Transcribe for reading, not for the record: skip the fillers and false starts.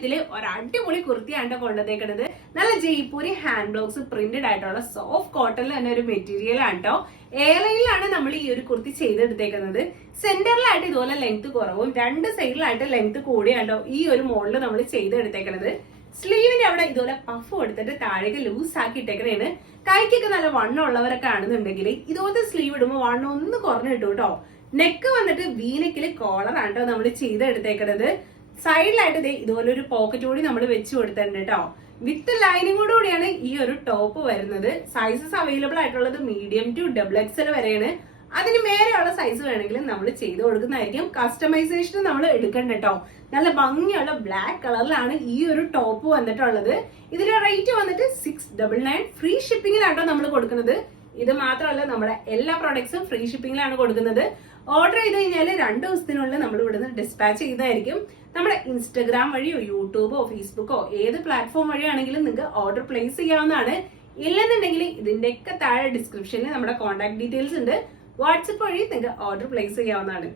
വിഷയത്തില് ഒരു അടിപൊളി കുർത്തിയാണ് കൊണ്ടുവന്നേക്കുന്നത്. നല്ല ജയ്പൂരി ഹാൻഡ് ബ്ലോക്സ് പ്രിന്റഡ് ആയിട്ടുള്ള സോഫ്റ്റ് കോട്ടണിൽ തന്നെ ഒരു മെറ്റീരിയൽ ആണ് കേട്ടോ. എയർലൈനിലാണ് നമ്മൾ ഈ ഒരു കുർത്തി ചെയ്തെടുത്തേക്കുന്നത്. സെന്ററിലായിട്ട് ഇതുപോലെ ലെങ്ത് കുറവും രണ്ട് സൈഡിലായിട്ട് ലെങ്ത് കൂടിയാണ്ടോ ഈ ഒരു മോഡല് നമ്മൾ ചെയ്തെടുത്തേക്കുന്നത്. സ്ലീവിന്റെ അവിടെ ഇതുപോലെ പഫ് കൊടുത്തിട്ട് താഴേക്ക് ലൂസ് ആക്കി ഇട്ടേക്കണേണ്. കൈക്കൊക്കെ നല്ല വണ്ണം ഉള്ളവരൊക്കെ ആണെന്നുണ്ടെങ്കിൽ ഇതുപോലത്തെ സ്ലീവ് ഇടുമ്പോൾ വണ്ണം ഒന്ന് കുറഞ്ഞു കിട്ടും കേട്ടോ. നെക്ക് വന്നിട്ട് വീനെക്കില് കോളർ ആണ് കേട്ടോ നമ്മൾ ചെയ്തെടുത്തേക്കുന്നത്. സൈഡിലായിട്ട് ഇതുപോലെ ഒരു പോക്കറ്റ് കൂടി നമ്മൾ വെച്ച് കൊടുത്തിട്ടുണ്ട് കേട്ടോ. വിത്ത് ലൈനിങ്ങോട് കൂടിയാണ് ഈ ഒരു ടോപ്പ് വരുന്നത്. സൈസസ് അവൈലബിൾ ആയിട്ടുള്ളത് മീഡിയം ടു XXL വരെയാണ്. അതിന് മേലെയുള്ള സൈസ് വേണമെങ്കിലും നമ്മൾ ചെയ്ത് കൊടുക്കുന്നതായിരിക്കും. കസ്റ്റമൈസേഷൻ നമ്മൾ എടുക്കണ്ട കേട്ടോ. നല്ല ഭംഗിയുള്ള ബ്ലാക്ക് കളറിലാണ് ഈ ഒരു ടോപ്പ് വന്നിട്ടുള്ളത്. ഇതിന്റെ റേറ്റ് വന്നിട്ട് 699 ഫ്രീ ഷിപ്പിംഗിലാട്ടോ നമ്മൾ കൊടുക്കുന്നത്. ഇത് മാത്രമല്ല നമ്മുടെ എല്ലാ പ്രോഡക്ട്സും ഫ്രീ ഷിപ്പിംഗിലാണ് കൊടുക്കുന്നത്. ഓർഡർ ചെയ്ത് കഴിഞ്ഞാൽ 2 ദിവസത്തിനുള്ളിൽ നമ്മൾ ഇവിടുന്ന് ഡിസ്പാച്ച് ചെയ്തായിരിക്കും. നമ്മുടെ ഇൻസ്റ്റഗ്രാം വഴിയോ യൂട്യൂബോ ഫേസ്ബുക്കോ ഏത് പ്ലാറ്റ്ഫോം വഴിയാണെങ്കിലും നിങ്ങൾക്ക് ഓർഡർ പ്ലേസ് ചെയ്യാവുന്നതാണ്. ഇല്ലെന്നുണ്ടെങ്കിൽ ഇതിന്റെയൊക്കെ താഴെ ഡിസ്ക്രിപ്ഷനിൽ നമ്മുടെ കോൺടാക്ട് ഡീറ്റെയിൽസ് ഉണ്ട്. വാട്സപ്പ് വഴി നിങ്ങൾക്ക് ഓർഡർ പ്ലേസ് ചെയ്യാവുന്നതാണ്.